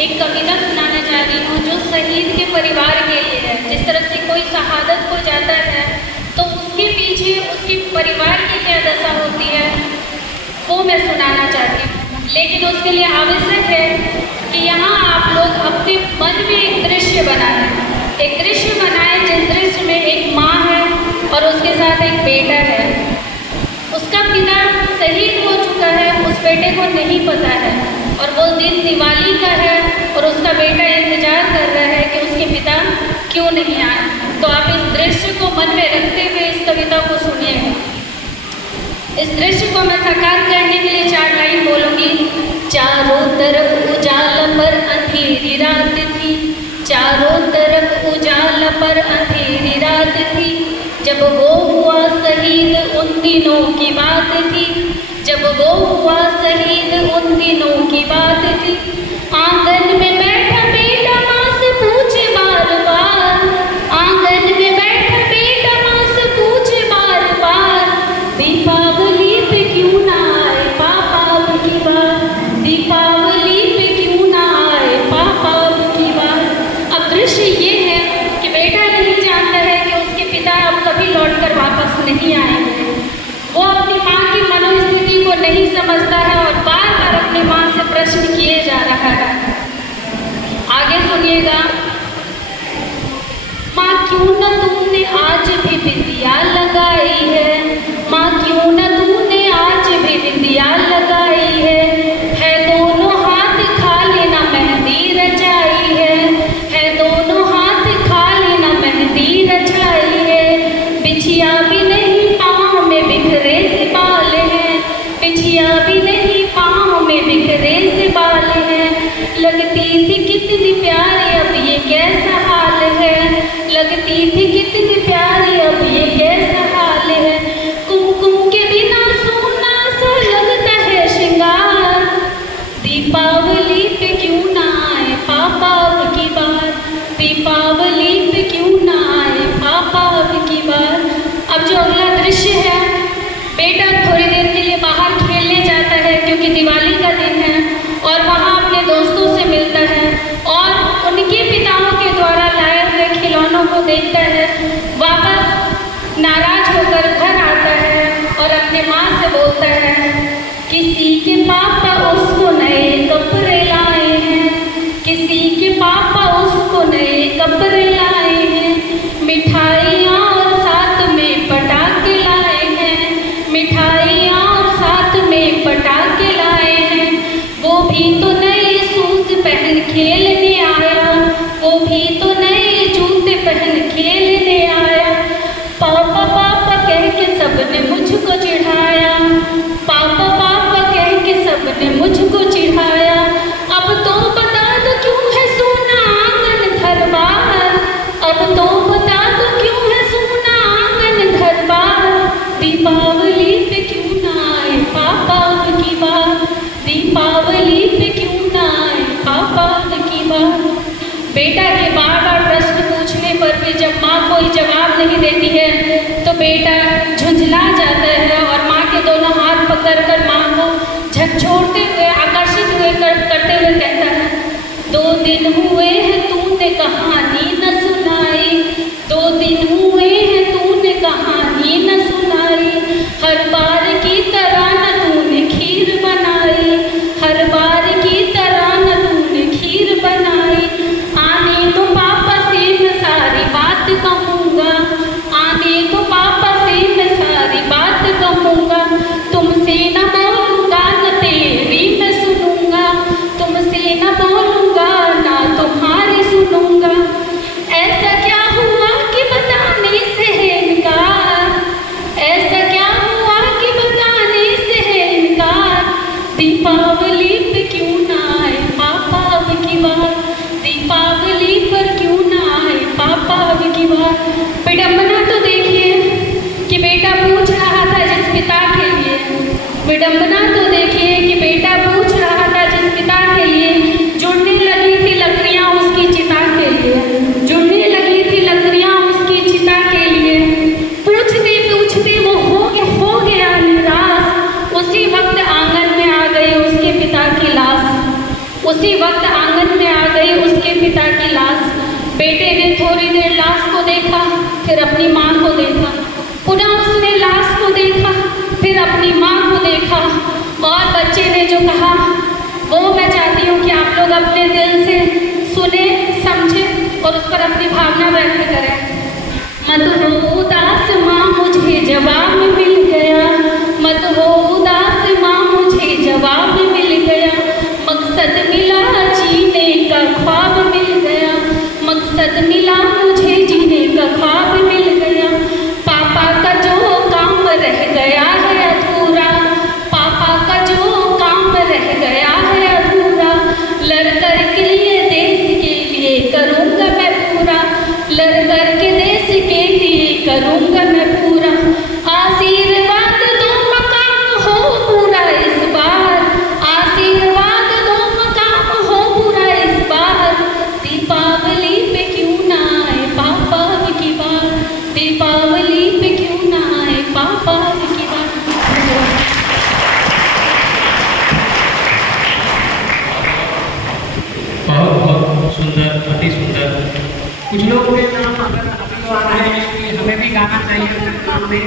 एक कविता सुनाना चाह रही हूँ जो शहीद के परिवार के लिए है। जिस तरह से कोई शहादत हो जाता है तो उसके पीछे उसके परिवार की क्या दशा होती है वो मैं सुनाना चाहती हूँ। लेकिन उसके लिए आवश्यक है कि यहाँ आप लोग अपने मन में एक दृश्य बनाएं, एक दृश्य बनाएं जिस दृश्य में एक माँ है और उसके साथ एक बेटा है। उसका पिता शहीद हो चुका है, उस बेटे को नहीं पता है और वो दिन दिवाली का है और उसका बेटा इंतजार कर रहा है कि उसके पिता क्यों नहीं आए। तो आप इस दृश्य को मन में रखते हुए इस कविता को सुनिएगा। इस दृश्य को मैं साकार करने के लिए 4 लाइन बोलूँगी। चारों तरफ उजाला पर अंधेरी रात थी, चारों तरफ उजाला पर अंधेरी रात थी, जब वो हुआ शहीद उन दिनों की बात थी, जब वो हुआ शहीद उन दिनों की बात थी। आंगन में बैठा बेटा माँ से पूछे बार बार, आंगन में बैठा बेटा माँ से पूछे बार बार, दीपावली पे क्यों ना आए पापा अब की बार, दीपावली पे क्यों ना आए पापा अब की बार। अब दृश्य ये है कि बेटा नहीं जानता है कि उसके पिता अब कभी लौटकर वापस नहीं आएंगे। वो अपनी माँ की मनोस्थिति को नहीं समझता है और बार बार अपनी माँ से प्रश्न किए जा रहा है। आगे सुनिएगा। माँ क्यों न तूने आज भी बिंदिया लगाई है, माँ क्यों न तूने आज भी बिंदिया लगाई है दोनों हाथ खाली न मेहंदी रचाई है दोनों हाथ खाली न मेहंदी रचाई है। बिछिया भी नहीं पाँव में बिखरे से बाल हैं, बिछिया भी नहीं पाँव में बिखरे से बाल हैं। लगती थी कितनी प्यारी अब ये कैसा हाल है, लगती थी कितनी प्यारी अब ये कैसा हाल है। कुमकुम के बिना सोना सा लगता है श्रृंगार, दीपावली पे क्यों ना आए पापा अब की बार, दीपावली पे क्यों ना आए पापा अब की बार। अब जो अगला दृश्य है, बेटा थोड़ी देर के लिए बाहर खेलने जाता है क्योंकि दिवाली का दिन है और वहाँ अपने दोस्तों से मिलता है और उनके पिताओं के द्वारा लाए हुए खिलौनों को देखता है। वापस नाराज होकर घर आता है और अपनी माँ से बोलता है, किसी के पापा उसको नए कपड़े लाए हैं, किसी के पापा उसको नए कपड़े लाए हैं, मिठाइयाँ और साथ में पटाखे लाए हैं, मिठाइयाँ और साथ में पटाखे लाए हैं। वो भी तो नए शूज पहन खेलने आया, वो भी तो नए जूते पहन खेलने आया। पापा पापा कह के सबने मुझको चिढ़ाया, पापा पापा कह के सबने मुझको चिढ़ाया। अब तो बता दो क्यों है सोना आंगन घर बार, अब तो बता दो क्यों है सोना आंगन घर बार। दीपावली पे क्यों ना आए पापा अब की बार, दीपावली पे क्यों ना आए पापा अब की बार। बेटा के बार बार प्रश्न पूछने पर भी जब माँ कोई जवाब नहीं देती है तो बेटा झुंझला जाता है और माँ के दोनों हाथ पकड़कर माँ को झकझोरते हुए आकर्षित करते हुए कहता है, 2 दिन हुए हैं तूने कहानी न सुनाई, 2 दिन हुए हैं तूने कहानी न सुनाई। हर बार की तरह न तूने खीर बनाई, हर बार की तरह न तूने खीर बनाई। आने तो पापा से मैं सारी बात कहूँगा, आने तो पापा से मैं सारी बात कहूँगा। तुमसे न बोलूँगा न तेरी मैं सुनूँगा, तुमसे न बोलूँगा ना तुम्हारी सुनूँगा। ऐसा क्या हुआ कि बताने से है इनकार, ऐसा क्या हुआ कि बताने से है इनकार। दीपावली पे क्यों ना आए पापा अब की बार, दीपावली पर क्यों ना आए पापा अब की बार। विडम्बना तो देखिए कि बेटा पूछ रहा था जिस पिता के लिए, विडम्बना तो देखिए कि बेटा पूछ रहा था जिस पिता के लिए जुड़ने लगी थी लकड़ियाँ उसकी चिता के लिए, जुड़ने लगी थी लकड़ियाँ उसकी चिता के लिए। पूछते पूछते वो हो गया निराश। उसी वक्त आंगन में आ गई उसके पिता की लाश, उसी वक्त आंगन में अपने पिता की लाश। बेटे ने थोड़ी देर लाश को देखा, फिर अपनी माँ को देखा, पुनः उसने लाश को देखा, फिर अपनी माँ को देखा, और बच्चे ने जो कहा वो मैं चाहती हूँ कि आप लोग अपने दिल से सुने, समझें और उस पर अपनी भावना व्यक्त करें। मत हो उदास माँ मुझे जवाब मिल गया, मत हो उदास माँ मुझे जवाब मिल गया, मकसद मिला जीने का ख्वाब मिल गया, मकसद मिला मुझे जीने का ख्वाब मिल गया। पापा का जो काम रह गया है अधूरा, पापा का जो काम रह गया है अधूरा, लड़ कर के लिए देश के लिए करूँगा मैं पूरा, लड़ कर के देश के लिए करूँगा मैं पूरा। आशीर्वाद दो मकाम हो पूरा इस बार, आशीर्वाद दो मकाम हो पूरा इस बार। दीपावली पे क्यों ना आए पापा की बार, दीपावली पे क्यों ना आए पापा की बार। बहुत बहुत सुंदर, अति सुंदर। कुछ लोग के नाम अगर अभी आ रहे हैं कि हमें भी गाना चाहिए।